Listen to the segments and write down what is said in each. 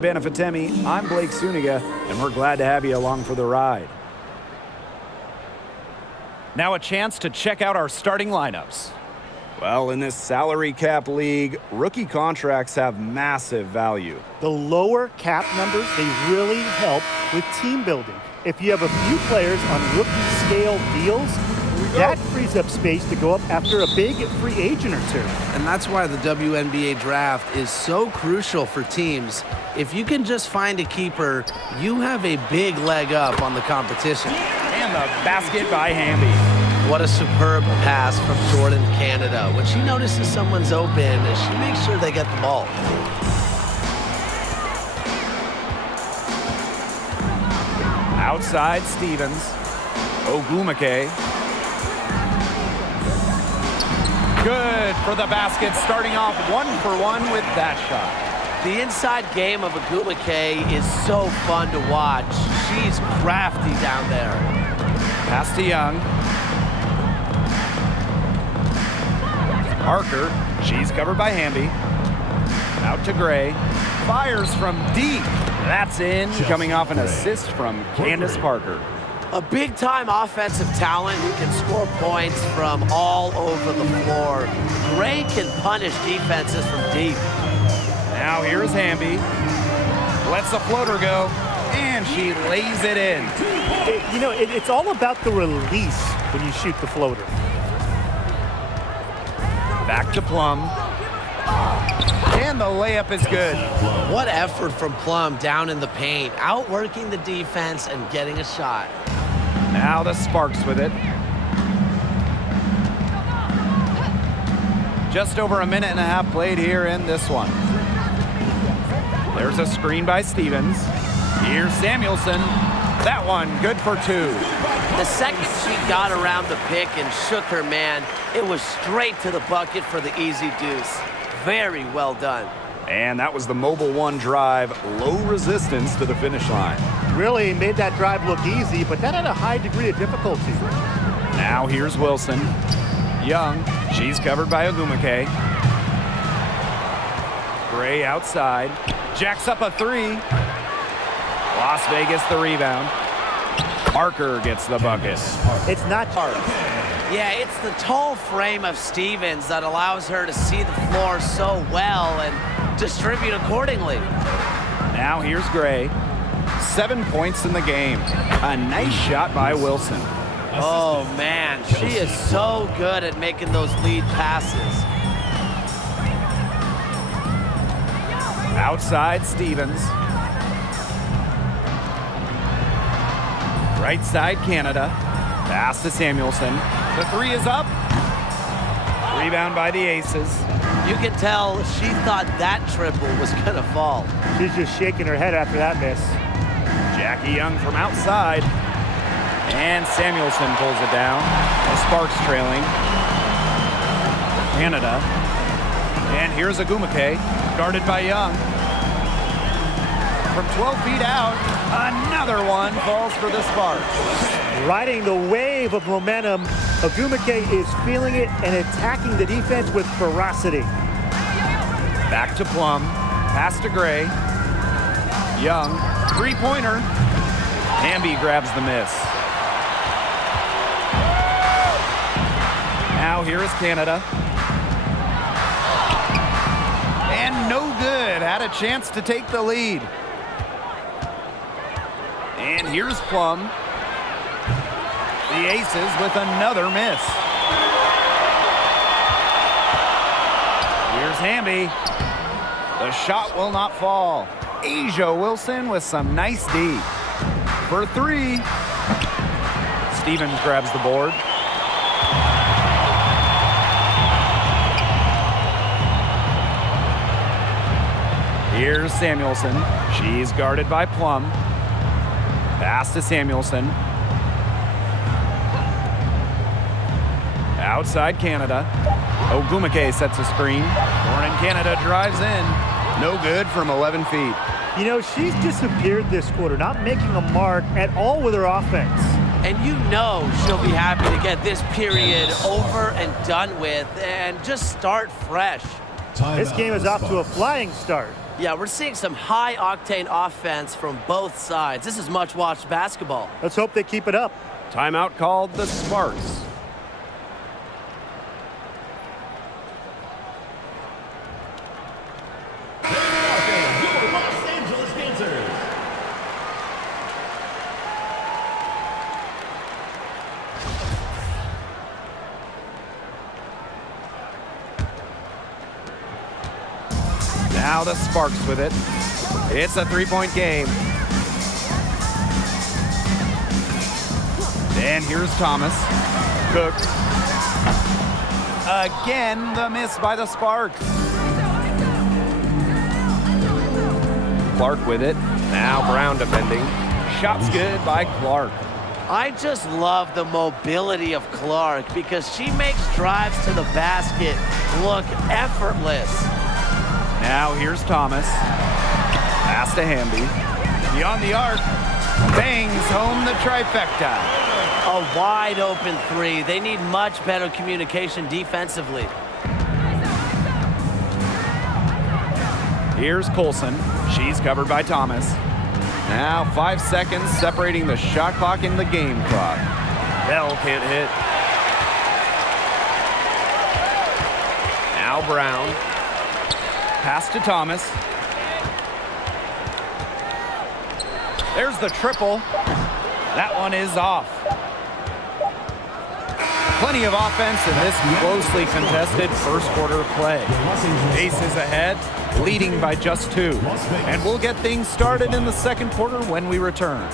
Banafitemi, I'm Blake Suniga, and we're glad to have you along for the ride. Now a chance to check out our starting lineups. Well, in this salary cap league, rookie contracts have massive value. The lower cap numbers, they really help with team building. If you have a few players on rookie scale deals, that frees up space to go up after a big free agent or two. And that's why the WNBA draft is so crucial for teams. If you can just find a keeper, you have a big leg up on the competition. And the basket by Hamby. What a superb pass from Jordan, Canada. When she notices someone's open, she makes sure they get the ball. Outside Stevens. Ogumake. Good for the basket, starting off 1-for-1 with that shot. The inside game of Ogumake is so fun to watch. She's crafty down there. Pass to Young. Parker, she's covered by Hamby. Out to Gray. Fires from deep. That's in, coming off an assist from Candace Parker. A big-time offensive talent who can score points from all over the floor. Gray can punish defenses from deep. Now here's Hamby. Lets the floater go, and she lays it in. It's all about the release when you shoot the floater. Back to Plum. And the layup is good. What effort from Plum down in the paint, outworking the defense and getting a shot. Now the Sparks with it. Just over a minute and a half played here in this one. There's a screen by Stevens. Here's Samuelson. That one good for two. The second she got around the pick and shook her man, it was straight to the bucket for the easy deuce. Very well done. And that was the Mobile One drive, low resistance to the finish line. Really made that drive look easy, but that had a high degree of difficulty. Now here's Wilson. Young, she's covered by Ogumake. Gray outside. Jacks up a three. Las Vegas the rebound. Parker gets the bucket. It's not hard. Yeah, it's the tall frame of Stevens that allows her to see the floor so well and distribute accordingly. Now here's Gray. 7 points in the game. A nice shot by Wilson. Oh, man, she is so good at making those lead passes. Outside Stevens. Right side Canada. Pass to Samuelson. The three is up. Rebound by the Aces. You can tell she thought that triple was gonna fall. She's just shaking her head after that miss. Jackie Young from outside. And Samuelson pulls it down. The Sparks trailing. Canada. And here's Ogumake, guarded by Young. From 12 feet out, another one falls for the Sparks. Riding the wave of momentum, Ogumake is feeling it and attacking the defense with ferocity. Back to Plum. Pass to Gray. Young. Three-pointer. Hamby grabs the miss. Now here is Canada. And no good. Had a chance to take the lead. And here's Plum. The Aces with another miss. Here's Hamby. The shot will not fall. Asia Wilson with some nice D. For three. Stevens grabs the board. Here's Samuelson. She's guarded by Plum. Pass to Samuelson. Outside Canada. Ogumake sets a screen. Warren Canada drives in. No good from 11 feet. You know, she's disappeared this quarter, not making a mark at all with her offense. And you know she'll be happy to get this period over and done with and just start fresh. This game is off to a flying start. Yeah, we're seeing some high-octane offense from both sides. This is much-watched basketball. Let's hope they keep it up. Timeout called the Sparks. Now the Sparks with it. It's a three-point game. And here's Thomas. Cook. Again, the miss by the Sparks. Clark with it. Now Brown defending. Shot's good by Clark. I just love the mobility of Clark because she makes drives to the basket look effortless. Now here's Thomas. Pass to Hamby. Beyond the arc. Bangs home the trifecta. A wide open three. They need much better communication defensively. Here's Colson. She's covered by Thomas. Now 5 seconds separating the shot clock and the game clock. Bell can't hit. Now Brown. Pass to Thomas. There's the triple. That one is off. Plenty of offense in this closely contested first quarter play. Aces ahead, leading by just 2. And we'll get things started in the second quarter when we return.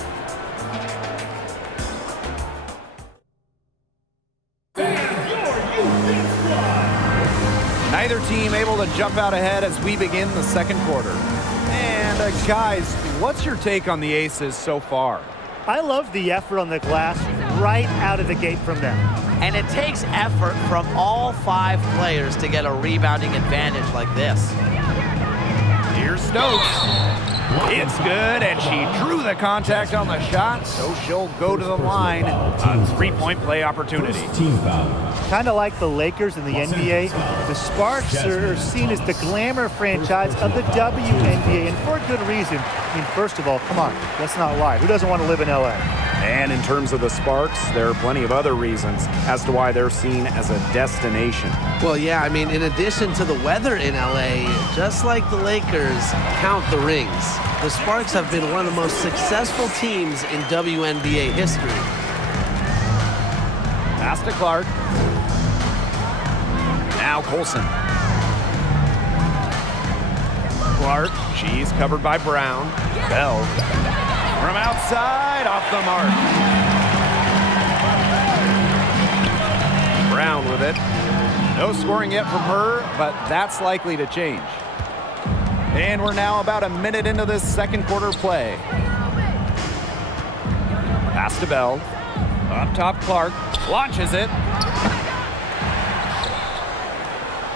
Neither team able to jump out ahead as we begin the second quarter. And guys, what's your take on the Aces so far? I love the effort on the glass right out of the gate from them. And it takes effort from all 5 players to get a rebounding advantage like this. Here's Stokes. It's good, and she drew the contact on the shot, so she'll go to the line. A three-point play opportunity. Kind of like the Lakers in the NBA, the Sparks are seen as the glamour franchise of the WNBA, and for good reason. I mean, first of all, come on, let's not lie. Who doesn't want to live in LA? And in terms of the Sparks, there are plenty of other reasons as to why they're seen as a destination. Well, yeah, I mean, in addition to the weather in LA, just like the Lakers, count the rings. The Sparks have been one of the most successful teams in WNBA history. Pass to Clark. Now Colson. Clark, she's covered by Brown. Bell. From outside, off the mark. Brown with it. No scoring yet from her, but that's likely to change. And we're now about a minute into this second quarter play. Pass to Bell. Up top, Clark. Launches it.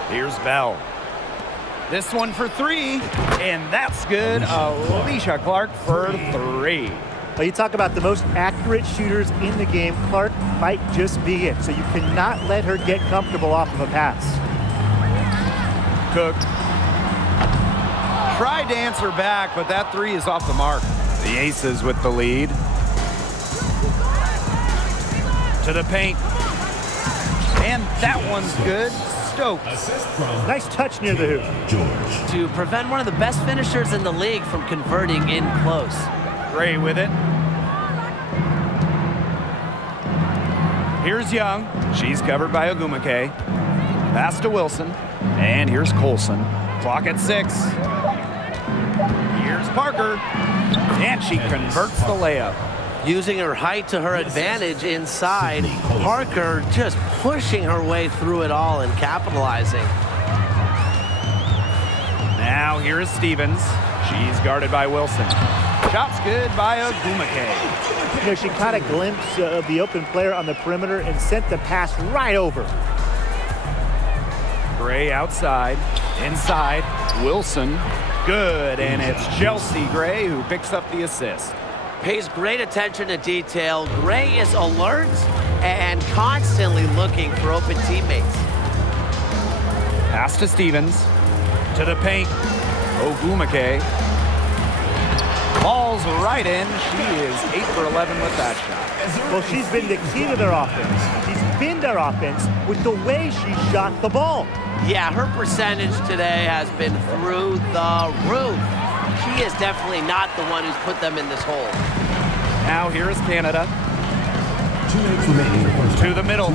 Here's Bell. This one for 3, and that's good. Alicia Clark for 3. Well, you talk about the most accurate shooters in the game. Clark might just be it, so you cannot let her get comfortable off of a pass. Cook. Tried to answer back, but that 3 is off the mark. The Aces with the lead. To the paint. And that one's good. Stokes. Nice touch near the hoop. To prevent one of the best finishers in the league from converting in close. Gray with it. Here's Young. She's covered by Ogumake. Pass to Wilson. And here's Colson. Clock at 6. Here's Parker. And she converts the layup. Using her height to her advantage inside. Parker just pushing her way through it all and capitalizing. Now here is Stevens. She's guarded by Wilson. Shot's good by Ogumake. You know, she caught a glimpse of the open player on the perimeter and sent the pass right over. Gray outside. Inside. Wilson. Good. And it's Chelsea Gray who picks up the assist. Pays great attention to detail. Gray is alert and constantly looking for open teammates. Pass to Stevens. To the paint. Ogumake falls right in. She is 8 for 11 with that shot. Well, she's been the key to their offense. She's been their offense with the way she shot the ball. Yeah, her percentage today has been through the roof. She is definitely not the one who's put them in this hole. Now here is Canada. 2 minutes remaining. To the middle.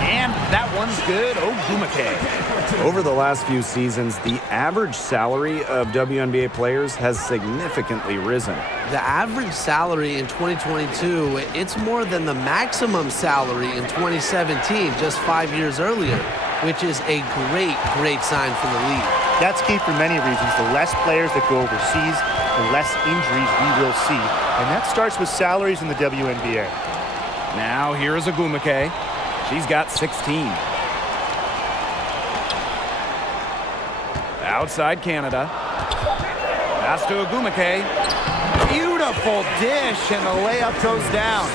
And that one's good. Ogumake. Over the last few seasons, the average salary of WNBA players has significantly risen. The average salary in 2022, it's more than the maximum salary in 2017, just 5 years earlier, which is a great sign for the league. That's key for many reasons. The less players that go overseas, the less injuries we will see. And that starts with salaries in the WNBA. Now here is Ogumake. She's got 16. Outside Canada. Pass to Ogumake. Beautiful dish, and the layup goes down.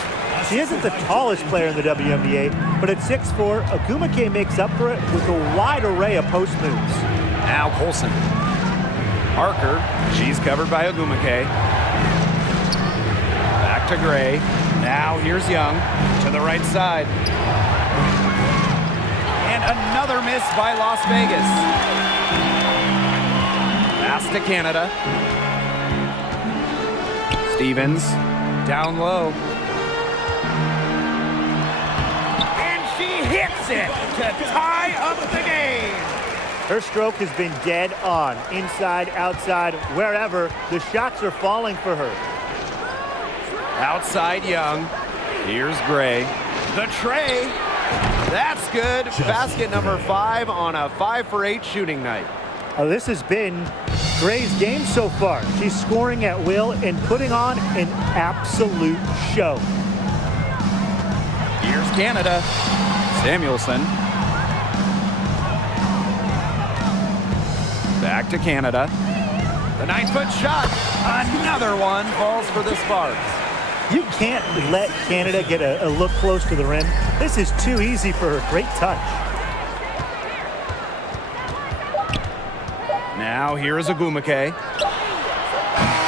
She isn't the tallest player in the WNBA, but at 6'4", Ogumake makes up for it with a wide array of post moves. Now Colson. Parker. She's covered by Ogumake. Back to Gray. Now here's Young to the right side. And another miss by Las Vegas. Pass to Canada. Stevens down low. And she hits it to tie up the game. Her stroke has been dead on, inside, outside, wherever. The shots are falling for her. Outside Young. Here's Gray. The tray. That's good. Basket number 5 on a 5 for 8 shooting night. This has been Gray's game so far. She's scoring at will and putting on an absolute show. Here's Canada. Samuelson. Back to Canada. The 9-foot shot. Another one falls for the Sparks. You can't let Canada get a look close to the rim. This is too easy for her. Great touch. Now here is Ogumake.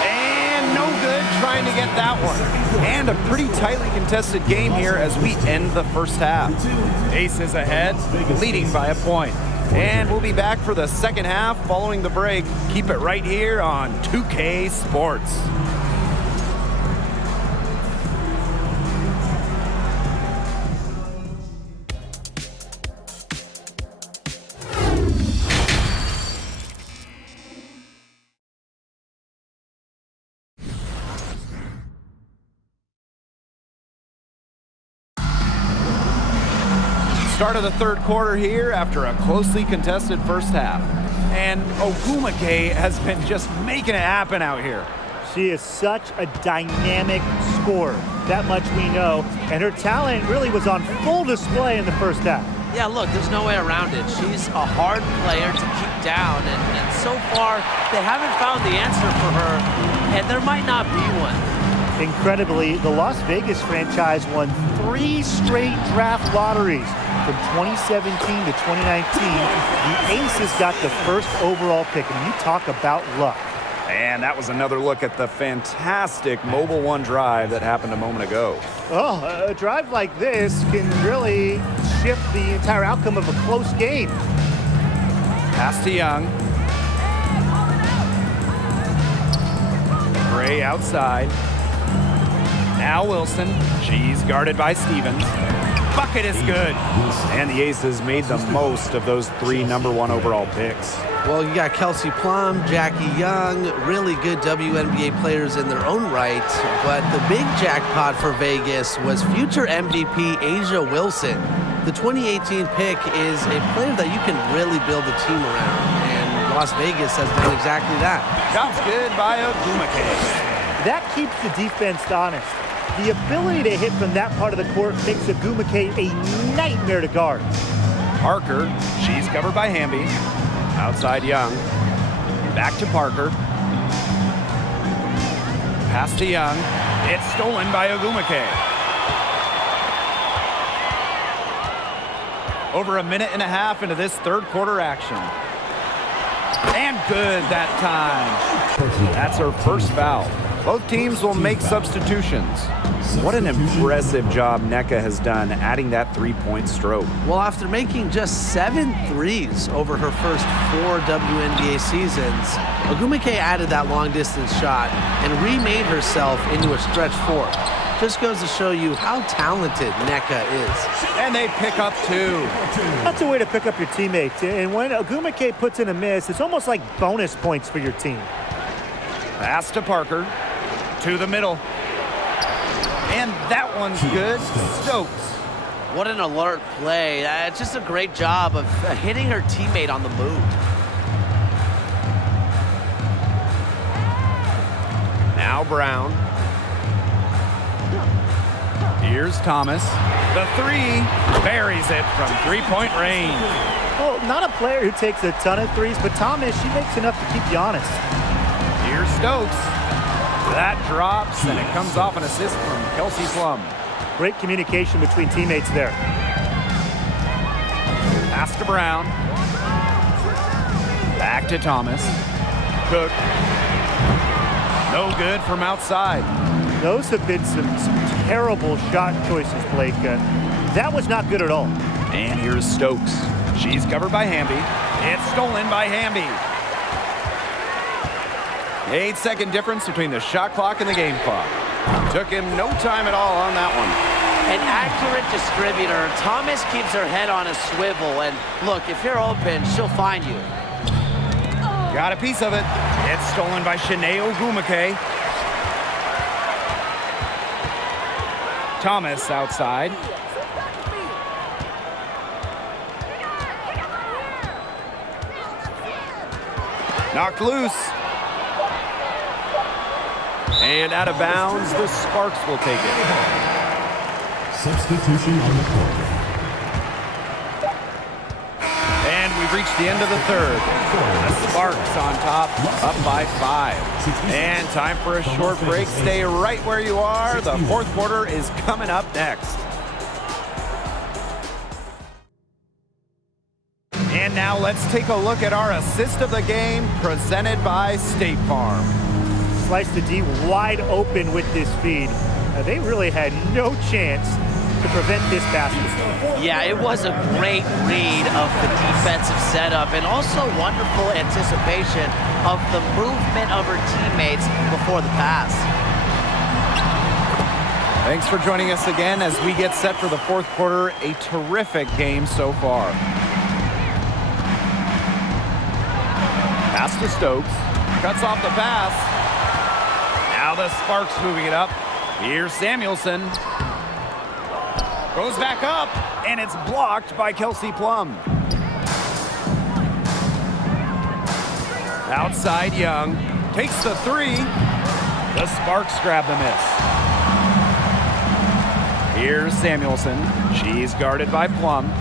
And no good trying to get that one. And a pretty tightly contested game here as we end the first half. Aces ahead, leading by a point. And we'll be back for the second half following the break. Keep it right here on 2K Sports. Start of the third quarter here after a closely contested first half. And Ogumake has been just making it happen out here. She is such a dynamic scorer. That much we know. And her talent really was on full display in the first half. Yeah, look, there's no way around it. She's a hard player to keep down, and so far, they haven't found the answer for her, and there might not be one. Incredibly, the Las Vegas franchise won 3 straight draft lotteries. From 2017 to 2019, the Aces got the first overall pick, and you talk about luck. And that was another look at the fantastic Mobile One drive that happened a moment ago. Oh, a drive like this can really shift the entire outcome of a close game. Pass to Young. Gray outside. Now Wilson. She's guarded by Stevens. Bucket is good. And the Aces made the most of those 3 #1 overall picks. Well, you got Kelsey Plum, Jackie Young, really good WNBA players in their own right. But the big jackpot for Vegas was future MVP Asia Wilson. The 2018 pick is a player that you can really build a team around. And Las Vegas has done exactly that. Shot's good by Ogumake. That keeps the defense honest. The ability to hit from that part of the court makes Ogumake a nightmare to guard. Parker, she's covered by Hamby. Outside Young. Back to Parker. Pass to Young. It's stolen by Ogumake. Over a minute and a half into this third quarter action. And good that time. That's her first foul. Both teams will make substitutions. What an impressive job NECA has done adding that three-point stroke. Well, after making just 7 threes over her first 4 WNBA seasons, Ogumike added that long-distance shot and remade herself into a stretch 4. Just goes to show you how talented NECA is. And they pick up 2. That's a way to pick up your teammates. And when Ogumike puts in a miss, it's almost like bonus points for your team. Pass to Parker. To the middle. And that one's good. Stokes. What an alert play. Just a great job of hitting her teammate on the move. Now Brown. Here's Thomas. The 3 buries it from three-point range. Well, not a player who takes a ton of threes, but Thomas, she makes enough to keep you honest. Here's Stokes. That drops, and it comes off an assist from Kelsey Plum. Great communication between teammates there. Pass to Brown. Back to Thomas. Cook. No good from outside. Those have been some terrible shot choices, Blake. That was not good at all. And here's Stokes. She's covered by Hamby. It's stolen by Hamby. 8-second difference between the shot clock and the game clock. Took him no time at all on that one. An accurate distributor. Thomas keeps her head on a swivel. And look, if you're open, she'll find you. Got a piece of it. It's stolen by Shanae Ogumike. Thomas outside. Knocked loose. And out of bounds, the Sparks will take it. Substitution on the court. And we've reached the end of the third. The Sparks on top, up by 5. And time for a short break. Stay right where you are. The fourth quarter is coming up next. And now let's take a look at our assist of the game presented by State Farm. Sliced the D wide open with this feed. They really had no chance to prevent this basket. Yeah, it was a great read of the defensive setup and also wonderful anticipation of the movement of her teammates before the pass. Thanks for joining us again as we get set for the fourth quarter. A terrific game so far. Pass to Stokes. Cuts off the pass. Now the Sparks moving it up. Here's Samuelson. Goes back up, and it's blocked by Kelsey Plum. Outside Young. Takes the 3. The Sparks grab the miss. Here's Samuelson. She's guarded by Plum.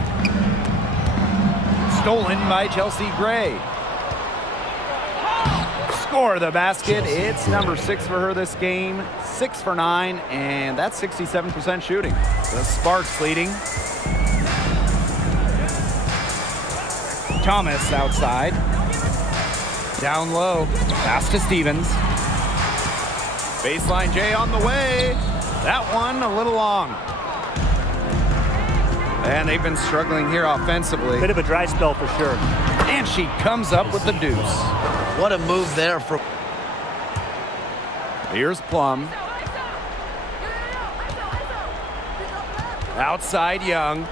Stolen by Chelsea Gray. Score the basket. It's number 6 for her this game. 6 for 9, and that's 67% shooting. The Sparks leading. Thomas outside. Down low. Pass to Stevens. Baseline J on the way. That one a little long. And they've been struggling here offensively. Bit of a dry spell for sure. And she comes up with the deuce. What a move there for... Here's Plum. Outside Young.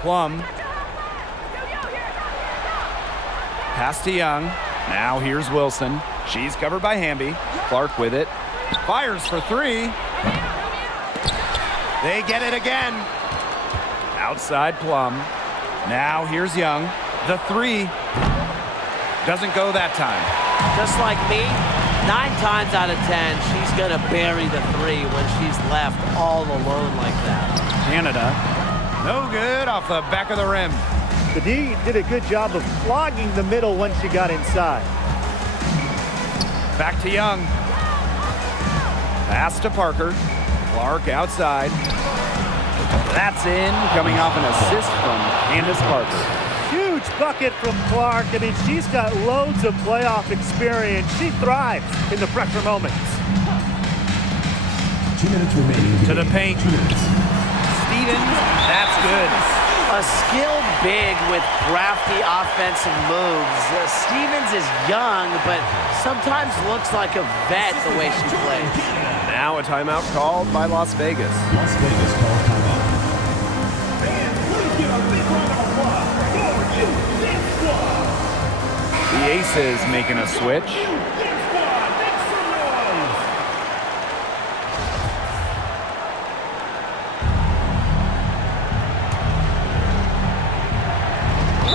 Plum. Pass to Young. Now here's Wilson. She's covered by Hamby. Clark with it. Fires for 3. They get it again. Outside Plum. Now here's Young. The 3. Doesn't go that time. Just like me, 9 times out of 10, she's going to bury the 3 when she's left all alone like that. Canada. No good off the back of the rim. The D did a good job of clogging the middle once she got inside. Back to Young. Pass to Parker. Clark outside. That's in, coming off an assist from Candace Parker. Huge bucket from Clark. I mean, she's got loads of playoff experience. She thrives in the pressure moments. 2 minutes remaining. To the paint. 2 minutes. Stevens, that's good. A skilled big with crafty offensive moves. Stevens is young, but sometimes looks like a vet the way she plays. Now a timeout called by Las Vegas. Las Vegas calls timeout. The Aces making a switch.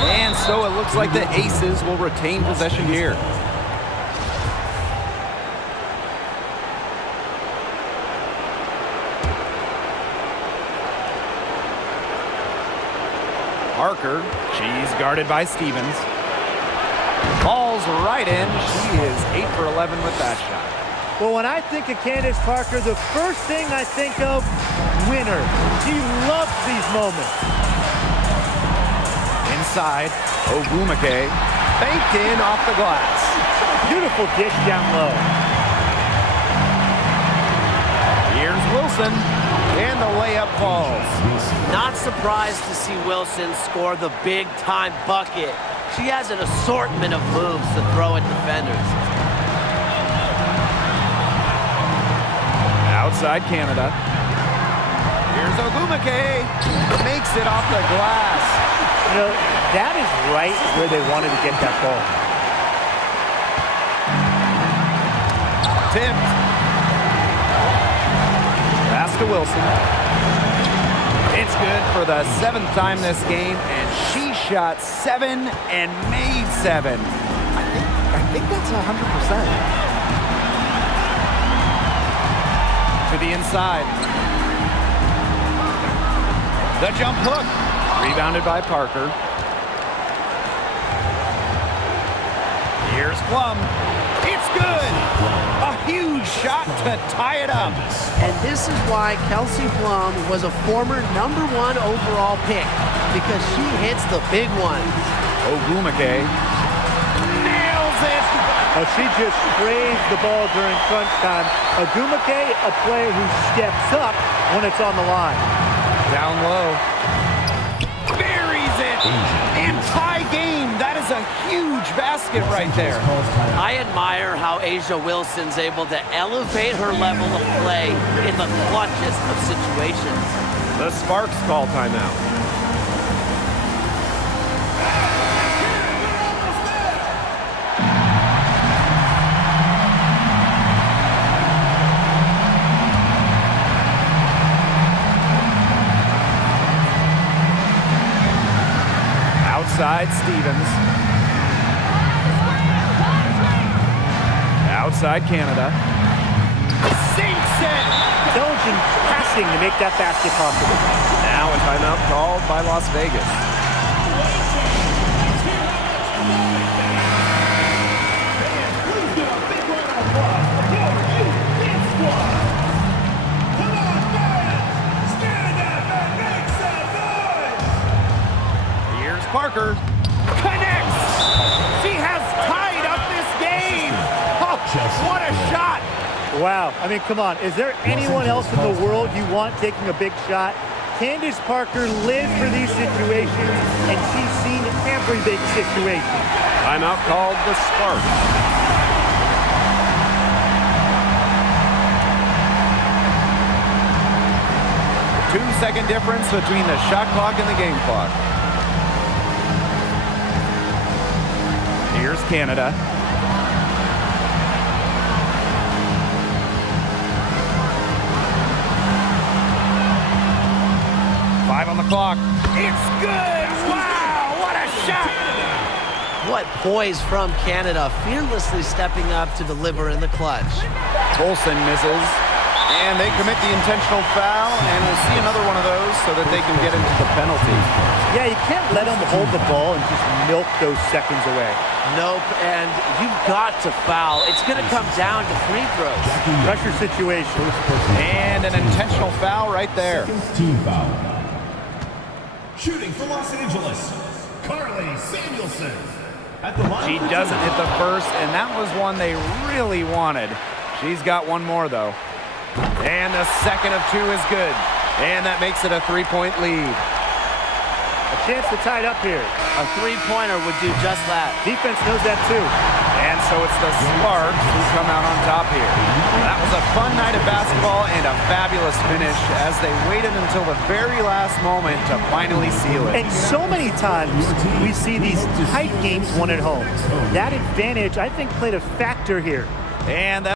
And so it looks like the Aces will retain possession here. Parker, she's guarded by Stevens. Falls right in. She is 8 for 11 with that shot. Well, when I think of Candace Parker, the first thing I think of, winner. She loves these moments. Inside, Ogumake, banked in off the glass. Beautiful dish down low. Here's Wilson, and the layup falls. Not surprised to see Wilson score the big-time bucket. She has an assortment of moves to throw at defenders. Outside Canada. Here's Ogumake, makes it off the glass. You know, that is right where they wanted to get that ball. Tipped. Pass to Wilson. It's good for the 7th time this game, and she shot 7 and made 7. I think that's 100%. To the inside. The jump hook. Rebounded by Parker. Here's Plum. It's good. A huge shot to tie it up. And this is why Kelsey Plum was a former #1 overall pick, because she hits the big ones. Ogumake nails it. Oh, she just crazed the ball during crunch time. Ogumake, a player who steps up when it's on the line. Down low. Buries it. And tie game. That is a huge basket right there. I admire how A'ja Wilson's able to elevate her level of play in the clutchest of situations. The Sparks call timeout. Outside Stevens. Outside Canada. Sinks it! Intelligent passing to make that basket possible. Now a timeout called by Las Vegas. Here's Parker. Connects! She has tied up this game! Oh, what a shot! Wow. I mean, come on. Is there anyone else in the world you want taking a big shot? Candace Parker lives for these situations, and she's seen every big situation. Timeout called the Sparks. A 2-second difference between the shot clock and the game clock. Here's Canada. Five on the clock. It's good! Wow, what a shot! What poise from Canada, fearlessly stepping up to deliver in the clutch. Bolson misses, and they commit the intentional foul, and we'll see another one of those so that they can get into the penalty. Yeah, you can't let them hold the ball and just milk those seconds away. Nope, and you've got to foul. It's going to come down to free throws. Pressure situation. And an intentional foul right there. Team foul. Shooting for Los Angeles, She doesn't hit the first, and that was one they really wanted. She's got one more, though. And the second of two is good. And that makes it a 3-point lead. A chance to tie it up here. A three-pointer would do just that. Defense knows that too. And so it's the Sparks who come out on top here. That was a fun night of basketball and a fabulous finish as they waited until the very last moment to finally seal it. And so many times we see these tight games won at home. That advantage, I think, played a factor here. And that